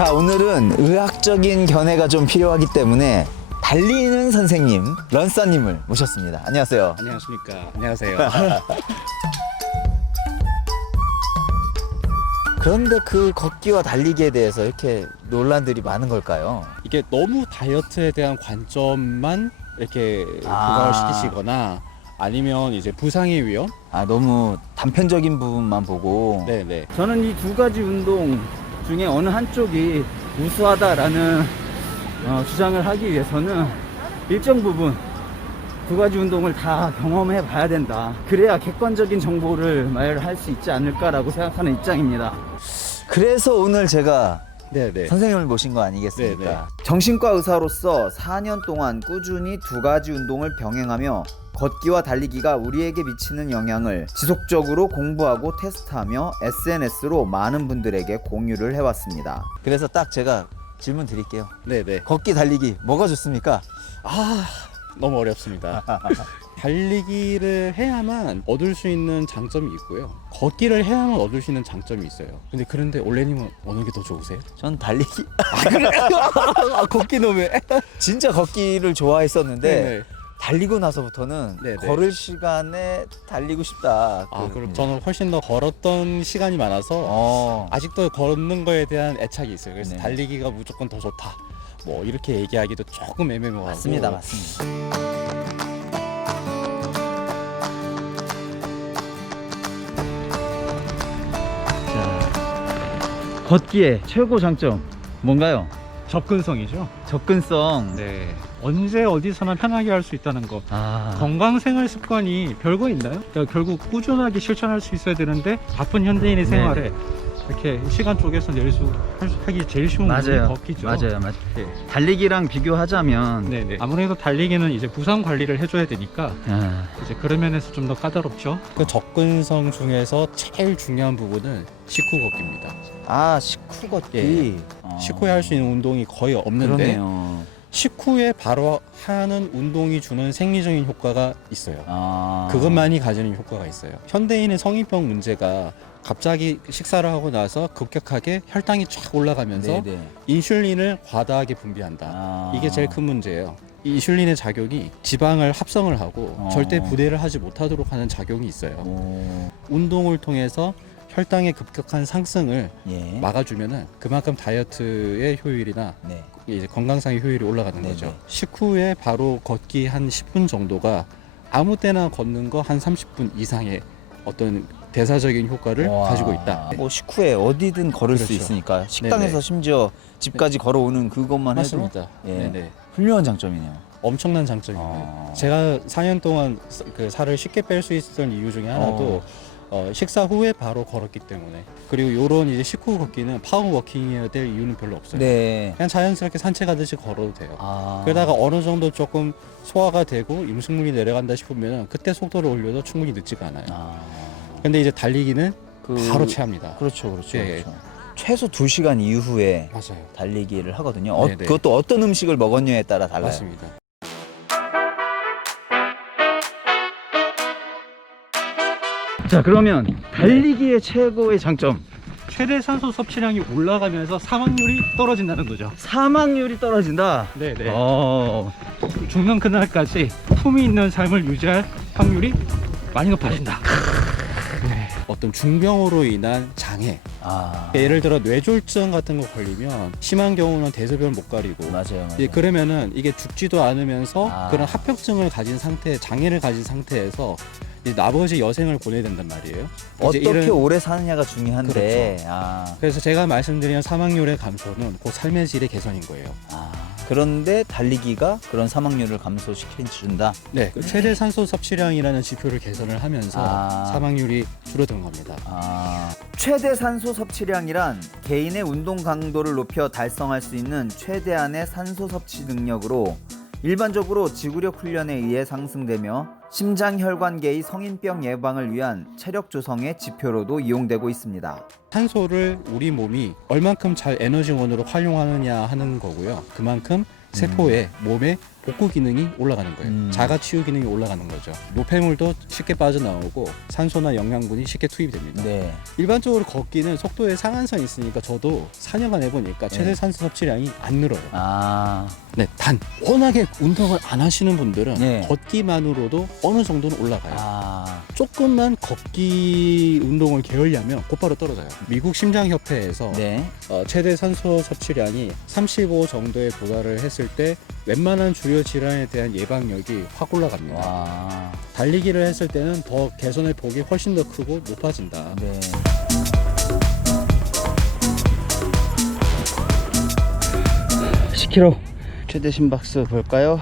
자, 오늘은 의학적인 견해가 좀 필요하기 때문에 달리는 선생님 런서님을 모셨습니다. 안녕하세요. 안녕하십니까. 안녕하세요. 그런데 그 걷기와 달리기에 대해서 이렇게 논란들이 많은 걸까요? 이게 너무 다이어트에 대한 관점만 이렇게 부각을 시키시거나 아니면 이제 부상의 위험? 너무 단편적인 부분만 보고. 네네. 저는 이 두 가지 운동 중에 어느 한쪽이 우수하다라는 주장을 하기 위해서는 일정 부분 두 가지 운동을 다 경험해 봐야 된다. 그래야 객관적인 정보를 말할 수 있지 않을까라고 생각하는 입장입니다. 그래서 오늘 제가 네네. 선생님을 모신 거 아니겠습니까? 네네. 정신과 의사로서 4년 동안 꾸준히 두 가지 운동을 병행하며 걷기와 달리기가 우리에게 미치는 영향을 지속적으로 공부하고 테스트하며 SNS로 많은 분들에게 공유를 해왔습니다. 그래서 딱 제가 질문 드릴게요. 네네. 걷기, 달리기 뭐가 좋습니까? 너무 어렵습니다. 달리기를 해야만 얻을 수 있는 장점이 있고요. 걷기를 해야만 얻을 수 있는 장점이 있어요. 그런데 올레님은 어느 게 더 좋으세요? 전 달리기. 걷기 놈에. 진짜 걷기를 좋아했었는데 네네. 달리고 나서부터는 네네. 걸을 시간에 달리고 싶다. 그럼 저는 훨씬 더 걸었던 시간이 많아서 아직도 걷는 거에 대한 애착이 있어요. 그래서 네. 달리기가 무조건 더 좋다. 뭐 이렇게 얘기하기도 조금 애매모호하고. 맞습니다, 맞습니다. 걷기의 최고 장점 뭔가요? 접근성이죠. 접근성. 네. 언제 어디서나 편하게 할 수 있다는 거. 아, 건강 생활 습관이 별거 있나요? 그러니까 결국 꾸준하게 실천할 수 있어야 되는데 바쁜 현대인의 생활에 이렇게 시간 쪼개서 하기 제일 쉬운 게 맞아요. 걷기죠. 맞아요. 네. 달리기랑 비교하자면 네네. 아무래도 달리기는 이제 부상 관리를 해줘야 되니까 이제 그런 면에서 좀 더 까다롭죠. 그 접근성 중에서 제일 중요한 부분은 식후 걷기입니다. 식후 걷기. 예. 식후에 할 수 있는 운동이 거의 없는데 그러네요. 식후에 바로 하는 운동이 주는 생리적인 효과가 있어요. 그것만이 가지는 효과가 있어요. 현대인의 성인병 문제가 갑자기 식사를 하고 나서 급격하게 혈당이 쫙 올라가면서 네네. 인슐린을 과다하게 분비한다. 이게 제일 큰 문제예요. 이 인슐린의 작용이 지방을 합성을 하고 절대 분해를 하지 못하도록 하는 작용이 있어요. 운동을 통해서 혈당의 급격한 상승을 예. 막아주면은 그만큼 다이어트의 효율이나 네. 이제 건강상의 효율이 올라가는 네네. 거죠. 식후에 바로 걷기 한 10분 정도가 아무 때나 걷는 거 한 30분 이상의 어떤 대사적인 효과를 가지고 있다. 뭐 식후에 어디든 걸을 수 그렇죠. 있으니까 식당에서 네네. 심지어 집까지 걸어오는 그것만 맞습니다. 해도 예. 네네. 훌륭한 장점이네요. 엄청난 장점이에요. 제가 4년 동안 그 살을 쉽게 뺄 수 있었던 이유 중에 하나도 식사 후에 바로 걸었기 때문에. 그리고 요런 이제 식후 걷기는 파워워킹이어야 될 이유는 별로 없어요. 네. 그냥 자연스럽게 산책하듯이 걸어도 돼요. 아. 그러다가 어느 정도 조금 소화가 되고 음식물이 내려간다 싶으면 그때 속도를 올려도 충분히 늦지가 않아요. 근데 이제 달리기는 바로 체합니다. 그렇죠, 그렇죠, 예. 그렇죠. 최소 2시간 이후에 맞아요. 달리기를 하거든요. 네네. 그것도 어떤 음식을 먹었냐에 따라 달라요. 맞습니다. 자, 그러면 달리기의 최고의 장점. 최대 산소 섭취량이 올라가면서 사망률이 떨어진다는 거죠. 사망률이 떨어진다. 네네. 죽는 그날까지 품위 있는 삶을 유지할 확률이 많이 높아진다. 어떤 중병으로 인한 장애, 예를 들어 뇌졸중 같은 거 걸리면 심한 경우는 대소변 못 가리고 맞아요. 예, 그러면은 이게 죽지도 않으면서 그런 합병증을 가진 상태, 장애를 가진 상태에서 이제 나머지 여생을 보내야 된단 말이에요. 이제 어떻게 오래 사느냐가 중요한데. 그렇죠. 그래서 제가 말씀드린 사망률의 감소는 그 삶의 질의 개선인 거예요. 그런데 달리기가 그런 사망률을 감소시켜준다. 네, 그 최대 산소 섭취량이라는 지표를 개선을 하면서 사망률이 줄어든 겁니다. 최대 산소 섭취량이란 개인의 운동 강도를 높여 달성할 수 있는 최대한의 산소 섭취 능력으로 일반적으로 지구력 훈련에 의해 상승되며 심장혈관계의 성인병 예방을 위한 체력 조성의 지표로도 이용되고 있습니다. 산소를 우리 몸이 얼만큼 잘 에너지원으로 활용하느냐 하는 거고요. 그만큼 세포에 몸에 복구 기능이 올라가는 거예요. 자가 치유 기능이 올라가는 거죠. 노폐물도 쉽게 빠져나오고 산소나 영양분이 쉽게 투입이 됩니다. 네. 일반적으로 걷기는 속도에 상한선이 있으니까 저도 4년간 해보니까 최대 산소 섭취량이 안 늘어요. 아, 네, 단 워낙에 운동을 안 하시는 분들은 네. 걷기만으로도 어느 정도는 올라가요. 아, 조금만 걷기 운동을 게을리하면 곧바로 떨어져요. 미국 심장협회에서 네. 최대 산소 섭취량이 35 정도에 도달을 했을 때 웬만한 주요 질환에 대한 예방력이 확 올라갑니다. 와, 달리기를 했을 때는 더 개선의 폭이 훨씬 더 크고 높아진다. 네. 최대 심박수 볼까요?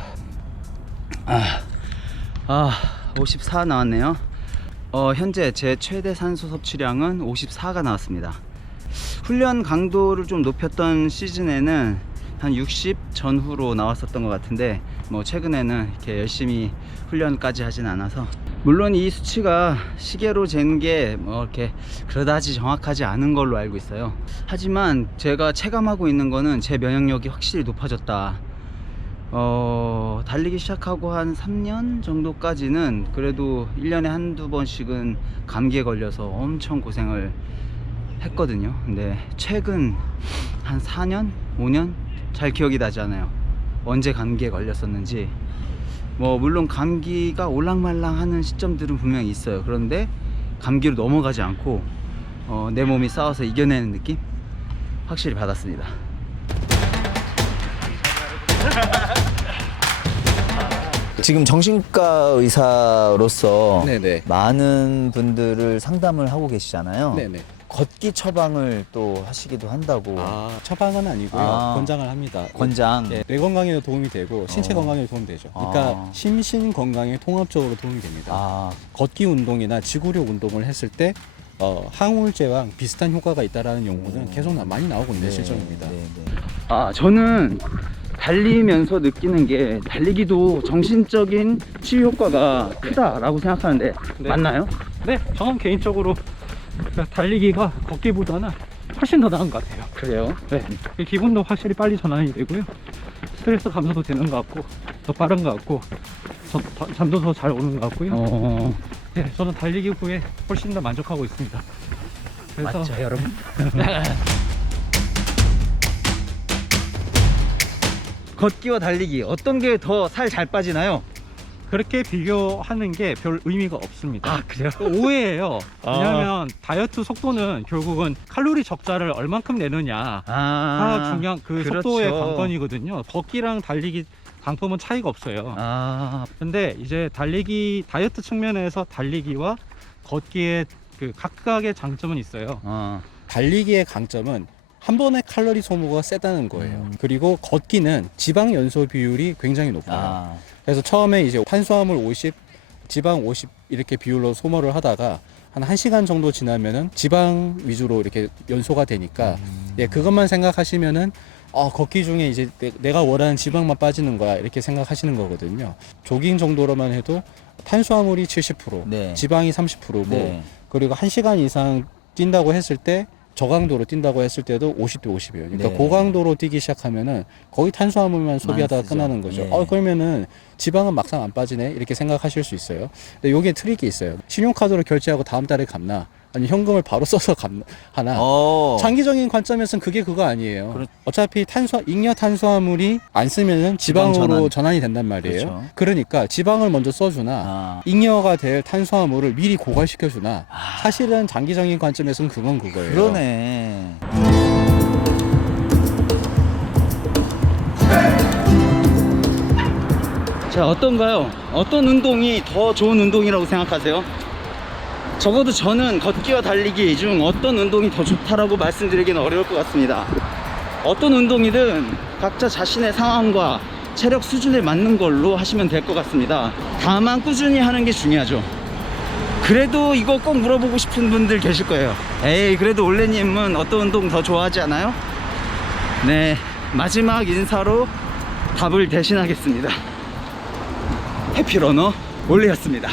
54 나왔네요. 현재 제 최대 산소 섭취량은 54가 나왔습니다. 훈련 강도를 좀 높였던 시즌에는 한 60 전후로 나왔었던 것 같은데 뭐 최근에는 이렇게 열심히 훈련까지 하진 않아서, 물론 이 수치가 시계로 잰 게 뭐 이렇게 그다지 정확하지 않은 걸로 알고 있어요. 하지만 제가 체감하고 있는 거는 제 면역력이 확실히 높아졌다. 달리기 시작하고 한 3년 정도까지는 그래도 1년에 한두 번씩은 감기에 걸려서 엄청 고생을 했거든요. 근데 최근 한 4년? 5년? 잘 기억이 나지 않아요. 언제 감기에 걸렸었는지. 뭐 물론 감기가 올랑말랑 하는 시점들은 분명히 있어요. 그런데 감기로 넘어가지 않고 내 몸이 싸워서 이겨내는 느낌? 확실히 받았습니다. 지금 정신과 의사로서 네네. 많은 분들을 상담을 하고 계시잖아요. 네네. 걷기 처방을 또 하시기도 한다고. 처방은 아니고요. 아. 권장을 합니다. 권장. 네, 뇌 건강에도 도움이 되고 신체 건강에도 도움이 되죠. 그러니까 심신 건강에 통합적으로 도움이 됩니다. 아, 걷기 운동이나 지구력 운동을 했을 때 항우울제와 비슷한 효과가 있다라는 연구는 계속 많이 나오고 있는 실정입니다. 네. 저는 달리면서 느끼는 게 달리기도 정신적인 치유 효과가 크다라고 생각하는데 네. 맞나요? 네, 저는 개인적으로 달리기가 걷기보다는 훨씬 더 나은 것 같아요. 그래요? 네, 기분도 확실히 빨리 전환이 되고요. 스트레스 감소도 되는 것 같고, 더 빠른 것 같고, 잠도 더 잘 오는 것 같고요. 네, 저는 달리기 후에 훨씬 더 만족하고 있습니다. 그래서 맞죠, 여러분? 걷기와 달리기 어떤 게 더 살 잘 빠지나요? 그렇게 비교하는 게 별 의미가 없습니다. 아, 그래요? 오해예요. 왜냐하면 다이어트 속도는 결국은 칼로리 적자를 얼만큼 내느냐가 중요한 그 그렇죠. 속도의 관건이거든요. 걷기랑 달리기 강품은 차이가 없어요. 근데 이제 달리기 다이어트 측면에서 달리기와 걷기의 그 각각의 장점은 있어요. 달리기의 강점은 한 번의 칼로리 소모가 세다는 거예요. 그리고 걷기는 지방 연소 비율이 굉장히 높아요. 그래서 처음에 이제 탄수화물 50, 지방 50 이렇게 비율로 소모를 하다가 한 1시간 정도 지나면은 지방 위주로 이렇게 연소가 되니까 그것만 생각하시면은 걷기 중에 이제 내가 원하는 지방만 빠지는 거야 이렇게 생각하시는 거거든요. 조깅 정도로만 해도 탄수화물이 70%, 네. 지방이 30%고 네. 그리고 1시간 이상 뛴다고 했을 때 저강도로 뛴다고 했을 때도 50대 50이에요. 그러니까 네. 고강도로 뛰기 시작하면은 거의 탄수화물만 소비하다가 쓰죠. 끝나는 거죠. 예. 그러면은 지방은 막상 안 빠지네 이렇게 생각하실 수 있어요. 근데 여기에 트릭이 있어요. 신용카드로 결제하고 다음 달에 갚나 아니 현금을 바로 써서 하나. 장기적인 관점에서는 그게 그거 아니에요. 어차피 잉여 탄수화물이 안 쓰면은 지방으로 전환이 된단 말이에요. 그렇죠. 그러니까 지방을 먼저 써주나 잉여가 될 탄수화물을 미리 고갈시켜주나 사실은 장기적인 관점에서는 그건 그거예요. 그러네. 자, 어떤가요? 어떤 운동이 더 좋은 운동이라고 생각하세요? 적어도 저는 걷기와 달리기 중 어떤 운동이 더 좋다라고 말씀드리기는 어려울 것 같습니다. 어떤 운동이든 각자 자신의 상황과 체력 수준에 맞는 걸로 하시면 될 것 같습니다. 다만 꾸준히 하는 게 중요하죠. 그래도 이거 꼭 물어보고 싶은 분들 계실 거예요. 에이, 그래도 올레님은 어떤 운동 더 좋아하지 않아요? 네, 마지막 인사로 답을 대신하겠습니다. 해피러너 올레였습니다.